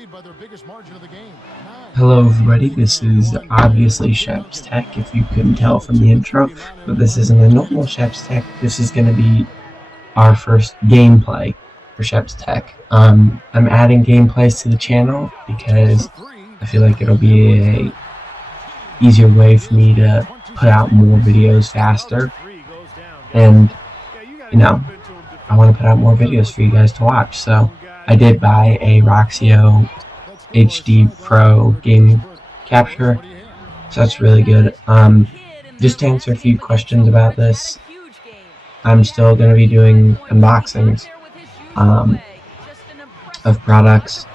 lead by their biggest margin of the game. Hello everybody, this is obviously ShepsTech, if you couldn't tell from the intro, but this isn't a normal ShepsTech. This is going to be our first gameplay for ShepsTech. I'm adding gameplays to the channel because I feel like it'll be a easier way for me to put out more videos faster, and I want to put out more videos for you guys to watch. So I did buy a Roxio HD Pro gaming capture, so that's really good. Just to answer a few questions about this, I'm still going to be doing unboxings of products,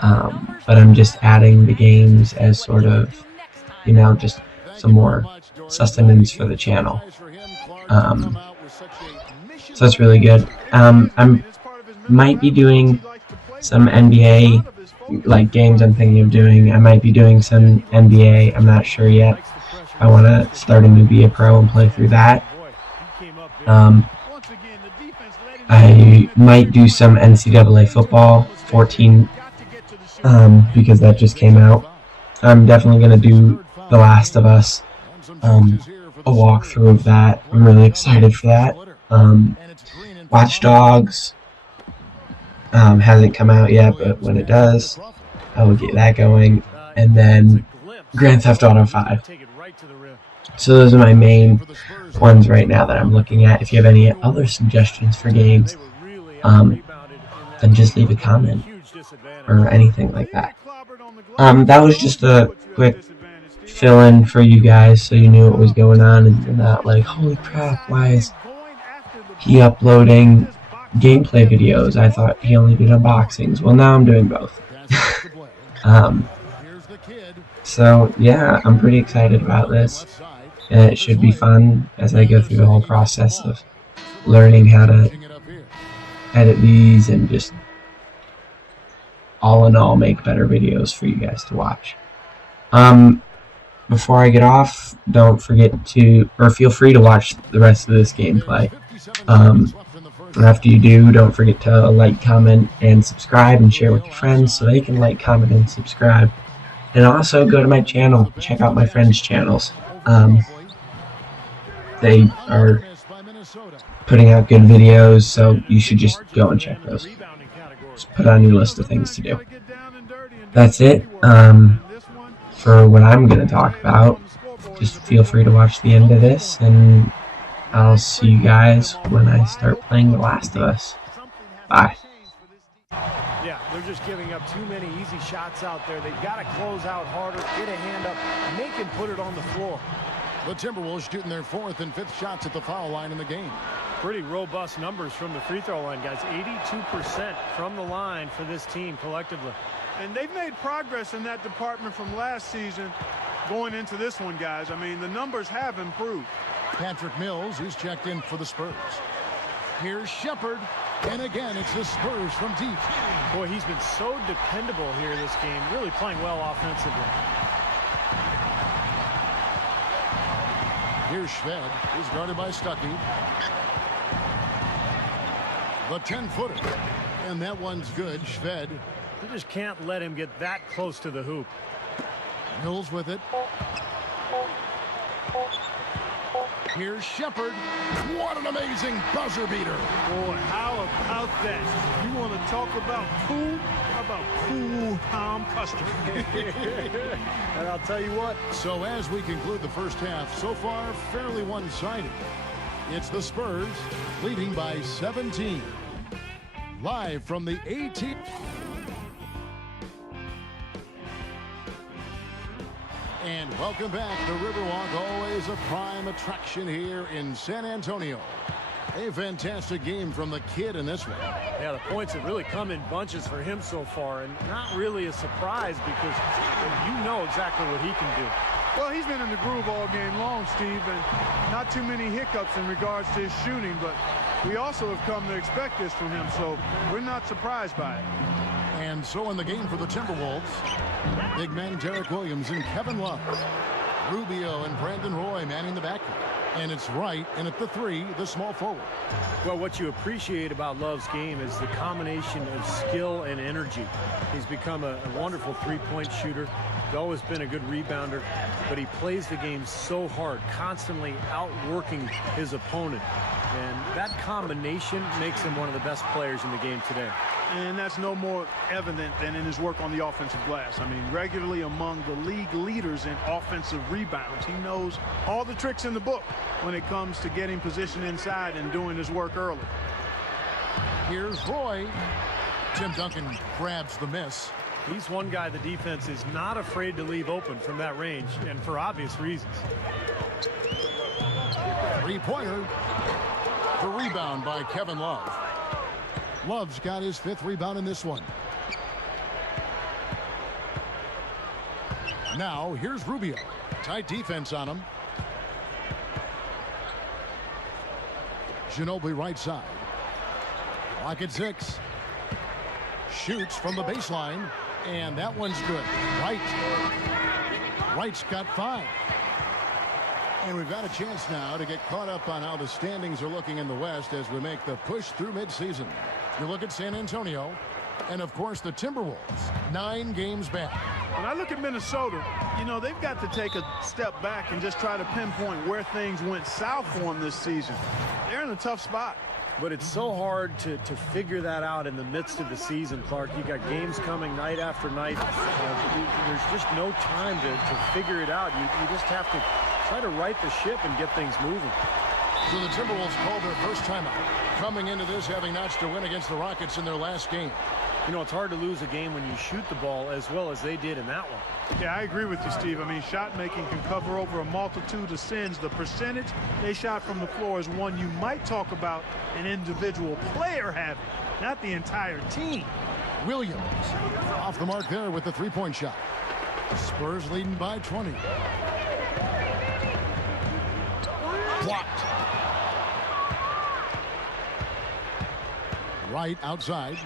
but I'm just adding the games as sort of, just some more sustenance for the channel. So that's really good. I might be doing some NBA games I'm thinking of doing. I might be doing some NBA, I'm not sure yet. I want to start a Nubia Pro and play through that. I might do some NCAA football 14 because that just came out. I'm definitely going to do The Last of Us, a walkthrough of that. I'm really excited for that. Watch Dogs hasn't come out yet, but when it does, I will get that going. And then Grand Theft Auto 5. So those are my main ones right now that I'm looking at. If you have any other suggestions for games, then just leave a comment or anything like that. That was just a quick fill-in for you guys so you knew what was going on and you're not like, holy crap, why is he uploading gameplay videos? I thought he only did unboxings. Well, now I'm doing both. So yeah, I'm pretty excited about this, and it should be fun as I go through the whole process of learning how to edit these and just all in all make better videos for you guys to watch. Before I get off, don't forget to, or feel free to watch the rest of this gameplay. After you do, don't forget to like, comment, and subscribe, and share with your friends so they can like, comment, and subscribe. And also go to my channel, check out my friends' channels. They are putting out good videos, so you should just go and check those. Just put on your list of things to do. That's it for what I'm going to talk about. Just feel free to watch the end of this, and I'll see you guys when I start playing The Last of Us. Bye. Yeah, they're just giving up too many easy shots out there. They've got to close out harder, get a hand up, make him put it on the floor. The Timberwolves shooting their 4th and 5th shots at the foul line in the game. Pretty robust numbers from the free throw line, guys. 82% from the line for this team collectively. And they've made progress in that department from last season going into this one, guys. I mean, the numbers have improved. Patrick Mills, who's checked in for the Spurs. Here's Shepard, and again, it's the Spurs from deep. Boy, he's been so dependable here this game, really playing well offensively. Here's Shved, who's guarded by Stuckey. The 10-footer, and that one's good. Shved. You just can't let him get that close to the hoop. Mills with it. Here's Shepard. What an amazing buzzer beater. Boy, how about that? You want to talk about cool? How about cool Tom Custer? And I'll tell you what. So as we conclude the first half, so far fairly one-sided. It's the Spurs leading by 17. Live from the AT. And welcome back. The Riverwalk, always a prime attraction here in San Antonio. A fantastic game from the kid in this one. Yeah, the points have really come in bunches for him so far, and not really a surprise because you know exactly what he can do. Well, he's been in the groove all game long, Steve, and not too many hiccups in regards to his shooting, but we also have come to expect this from him, so we're not surprised by it. And so in the game for the Timberwolves, big men Derek Williams and Kevin Love. Rubio and Brandon Roy manning the backcourt. And it's right in at the 3, the small forward. Well, what you appreciate about Love's game is the combination of skill and energy. He's become a wonderful three-point shooter. He's always been a good rebounder, but he plays the game so hard, constantly outworking his opponent. And that combination makes him one of the best players in the game today. And that's no more evident than in his work on the offensive glass. I mean, regularly among the league leaders in offensive rebounds. He knows all the tricks in the book when it comes to getting position inside and doing his work early. Here's Roy. Tim Duncan grabs the miss. He's one guy the defense is not afraid to leave open from that range, and for obvious reasons. Three-pointer. The rebound by Kevin Love. Love's got his 5th rebound in this one. Now, here's Rubio. Tight defense on him. Ginobili right side. Clock at 6. Shoots from the baseline, and that one's good. Wright's got 5. And we've got a chance now to get caught up on how the standings are looking in the West as we make the push through midseason. You look at San Antonio, and of course the Timberwolves, 9 games back. When I look at Minnesota, you know, they've got to take a step back and just try to pinpoint where things went south for them this season. They're in a tough spot. But it's so hard to figure that out in the midst of the season, Clark. You got games coming night after night. There's just no time to figure it out. You just have to try to right the ship and get things moving. So the Timberwolves called their first timeout, coming into this having notched a win against the Rockets in their last game. You know, it's hard to lose a game when you shoot the ball as well as they did in that one. Yeah, I agree with you, Steve. I mean, shot making can cover over a multitude of sins. The percentage they shot from the floor is one you might talk about an individual player having, not the entire team. Williams off the mark there with the 3-point shot. Spurs leading by 20. Blocked. Right outside.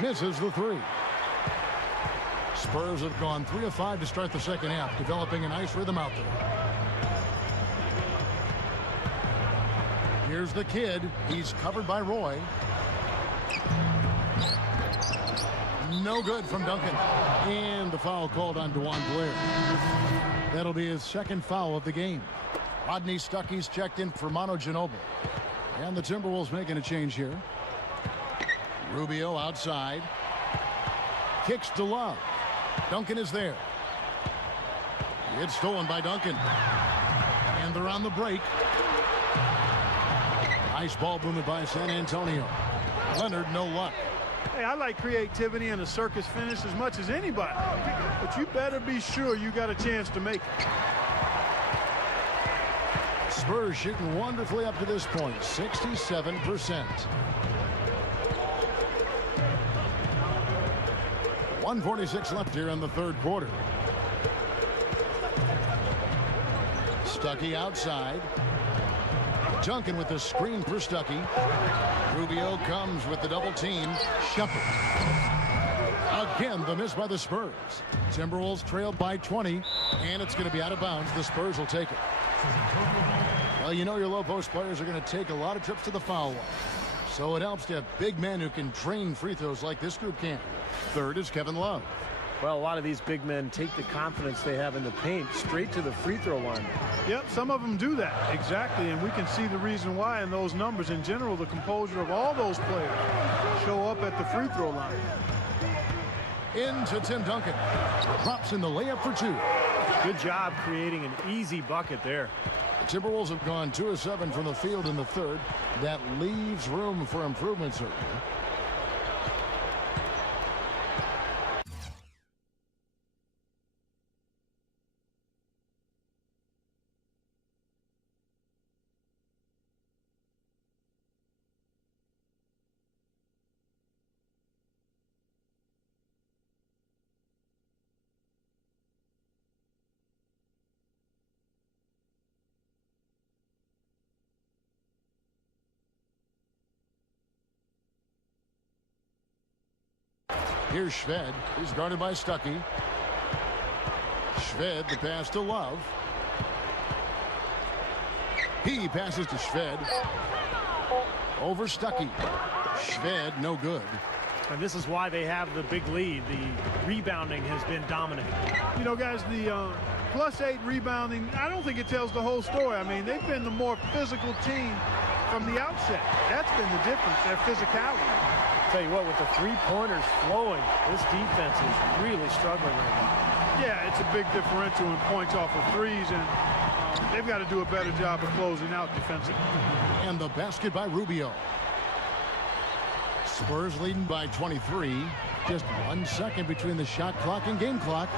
Misses the 3. Spurs have gone 3 of 5 to start the second half, developing a nice rhythm out there. Here's the kid. He's covered by Roy. No good from Duncan. And the foul called on DeJuan Blair. That'll be his 2nd foul of the game. Rodney Stuckey's checked in for Manu Ginobili. And the Timberwolves making a change here. Rubio outside. Kicks to Love. Duncan is there. It's stolen by Duncan. And they're on the break. Nice ball movement by San Antonio. Leonard, no luck. Hey, I like creativity and a circus finish as much as anybody. But you better be sure you got a chance to make it. Spurs shooting wonderfully up to this point, 67%. 1:46 left here in the 3rd quarter. Stuckey outside. Duncan with the screen for Stuckey. Rubio comes with the double team. Shepherd. Again, the miss by the Spurs. Timberwolves trailed by 20, and it's going to be out of bounds. The Spurs will take it. Well, you know your low post players are going to take a lot of trips to the foul line. So it helps to have big men who can drain free throws like this group can. 3rd is Kevin Love. Well, a lot of these big men take the confidence they have in the paint straight to the free throw line. Yep, some of them do that. Exactly, and we can see the reason why in those numbers. In general, the composure of all those players show up at the free throw line. Into Tim Duncan. Drops in the layup for 2. Good job creating an easy bucket there. The Timberwolves have gone 2 of 7 from the field in the 3rd. That leaves room for improvement, certainly. Here's Shved. He's guarded by Stuckey. Shved, the pass to Love. He passes to Shved. Over Stuckey. Shved, no good. And this is why they have the big lead. The rebounding has been dominant. You know, guys, the +8 rebounding, I don't think it tells the whole story. I mean, they've been the more physical team from the outset. That's been the difference, their physicality. Tell you what, with the three-pointers flowing, this defense is really struggling right now. Yeah, it's a big differential in points off of threes, and they've got to do a better job of closing out defensively. And the basket by Rubio. Spurs leading by 23. Just 1 second between the shot clock and game clock.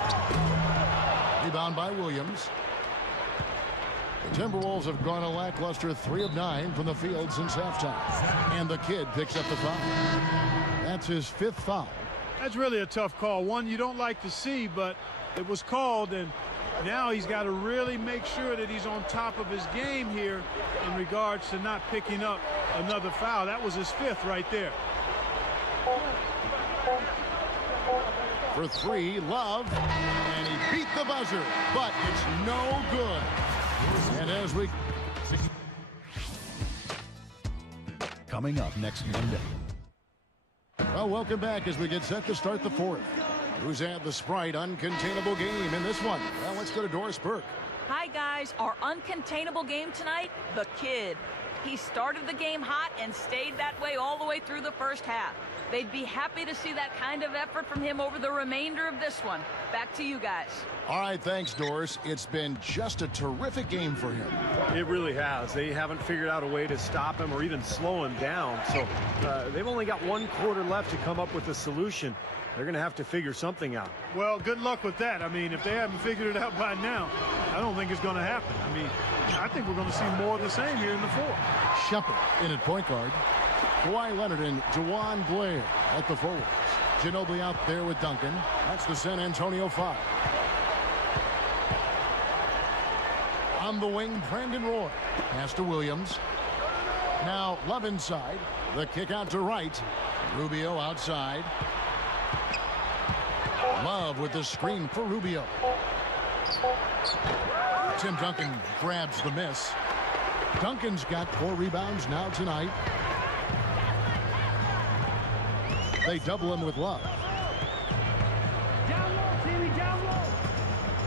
Rebound by Williams. The Timberwolves have gone a lackluster 3 of 9 from the field since halftime. And the kid picks up the foul. That's his 5th foul. That's really a tough call. One you don't like to see, but it was called, and now he's got to really make sure that he's on top of his game here in regards to not picking up another foul. That was his 5th right there. For 3, Love, and he beat the buzzer, but it's no good. And as we... Coming up next Monday. Well, welcome back as we get set to start the 4th. Who's had the Sprite uncontainable game in this one? Well, let's go to Doris Burke. Hi, guys. Our uncontainable game tonight, the kid. He started the game hot and stayed that way all the way through the first half. They'd be happy to see that kind of effort from him over the remainder of this one. Back to you guys. All right, thanks, Doris. It's been just a terrific game for him. It really has. They haven't figured out a way to stop him or even slow him down. So they've only got 1 quarter left to come up with a solution. They're going to have to figure something out. Well, good luck with that. I mean, if they haven't figured it out by now, I don't think it's going to happen. I mean, I think we're going to see more of the same here in the 4th. Shepard in at point guard. Kawhi Leonard and Juwan Blair at the forwards. Ginobili out there with Duncan. That's the San Antonio 5. On the wing, Brandon Roy. Pass to Williams. Now Love inside. The kick out to Wright. Rubio outside. Love with the screen for Rubio. Tim Duncan grabs the miss. Duncan's got 4 rebounds now tonight. They double him with Love.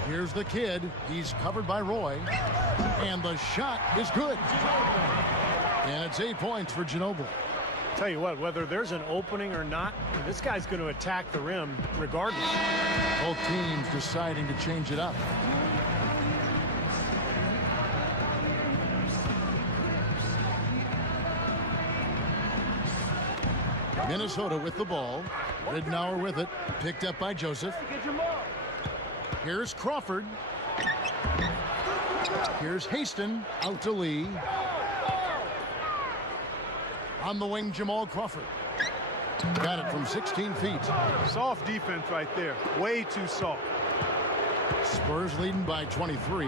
Here's the kid. He's covered by Roy. And the shot is good. And it's 8 points for Ginobili. Tell you what, whether there's an opening or not, this guy's going to attack the rim regardless. Both teams deciding to change it up. Minnesota with the ball. Ridnour with it. Picked up by Joseph. Here's Crawford. Here's Haston. Out to Lee. On the wing, Jamal Crawford. Got it from 16 feet. Soft defense right there. Way too soft. Spurs leading by 23.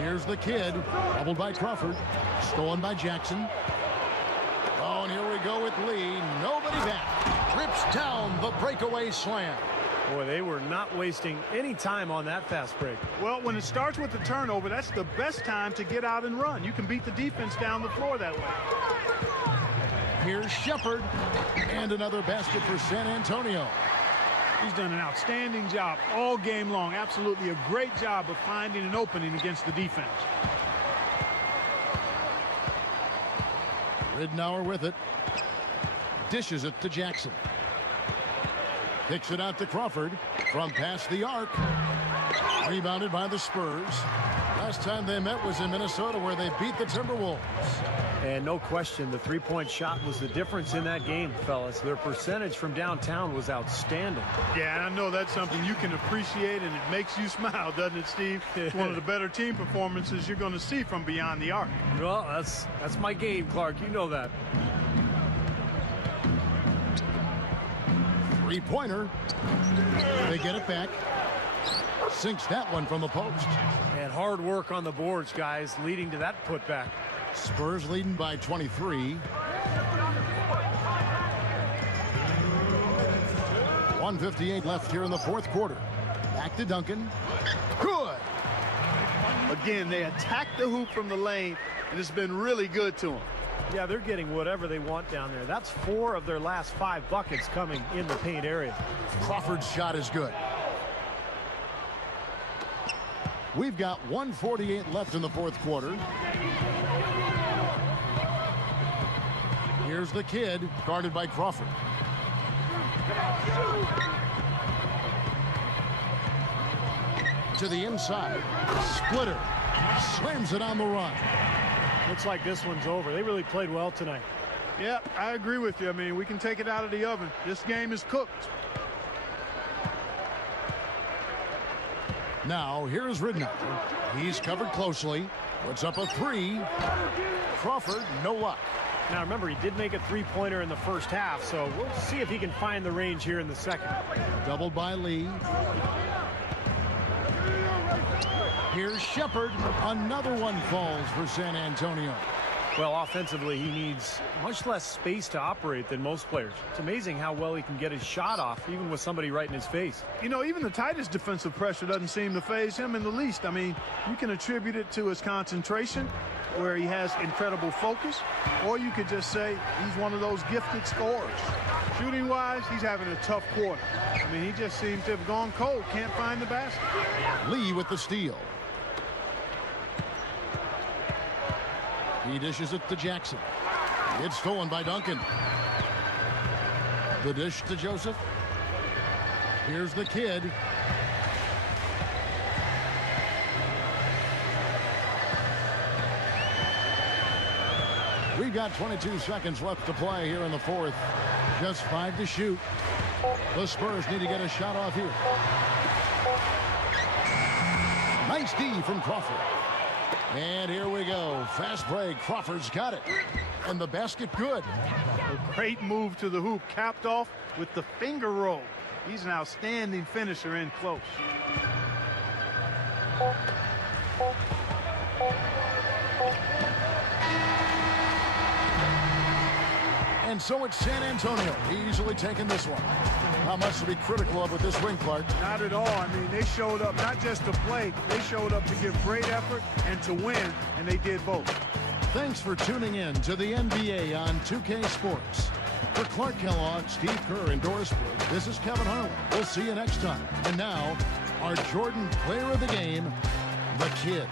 Here's the kid. Doubled by Crawford. Stolen by Jackson. Oh, and here we go with Lee. Nobody back. Rips down the breakaway slam. Boy, they were not wasting any time on that fast break. Well, when it starts with the turnover, that's the best time to get out and run. You can beat the defense down the floor that way. Here's Shepard. And another basket for San Antonio. He's done an outstanding job all game long. Absolutely a great job of finding an opening against the defense. Ridnour with it. Dishes it to Jackson. Kicks it out to Crawford from past the arc. Rebounded by the Spurs. Last time they met was in Minnesota, where they beat the Timberwolves. And no question, the three-point shot was the difference in that game, fellas. Their percentage from downtown was outstanding. Yeah, and I know that's something you can appreciate, and it makes you smile, doesn't it, Steve? It's one of the better team performances you're going to see from beyond the arc. Well, that's my game, Clark. You know that. Three-pointer. They get it back. Sinks that one from the post. And hard work on the boards, guys, leading to that putback. Spurs leading by 23. 1:58 left here in the fourth quarter. Back to Duncan. Good. Again, they attack the hoop from the lane, and it's been really good to them. Yeah, they're getting whatever they want down there. That's 4 of their last 5 buckets coming in the paint area. Crawford's shot is good. We've got 1:48 left in the fourth quarter. Here's the kid, guarded by Crawford. To the inside. Splitter. Slams it on the run. Looks like this one's over. They really played well tonight. Yeah, I agree with you. I mean, we can take it out of the oven. This game is cooked. Now, here's Ridnour. He's covered closely. Puts up a 3. Crawford, no luck. Now, remember, he did make a 3-pointer in the first half, so we'll see if he can find the range here in the second. Doubled by Lee. Here's Shepard. Another one falls for San Antonio. Well, offensively, he needs much less space to operate than most players. It's amazing how well he can get his shot off, even with somebody right in his face. You know, even the tightest defensive pressure doesn't seem to faze him in the least. I mean, you can attribute it to his concentration, where he has incredible focus, or you could just say he's one of those gifted scorers. Shooting-wise, he's having a tough quarter. I mean, he just seems to have gone cold, can't find the basket. Lee with the steal. He dishes it to Jackson. It's stolen by Duncan. The dish to Joseph. Here's the kid. We've got 22 seconds left to play here in the fourth. Just 5 to shoot. The Spurs need to get a shot off here. Nice D from Crawford. And here we go. Fast break. Crawford's got it. And the basket good. A great move to the hoop, capped off with the finger roll. He's an outstanding finisher in close. And so it's San Antonio easily taking this one. Not much to be critical of with this win, Clark. Not at all. I mean, they showed up not just to play, they showed up to give great effort and to win, and they did both. Thanks for tuning in to the NBA on 2K Sports. For Clark Kellogg, Steve Kerr, and Doris Burke, this is Kevin Harlan. We'll see you next time. And now, our Jordan Player of the Game, the Kid.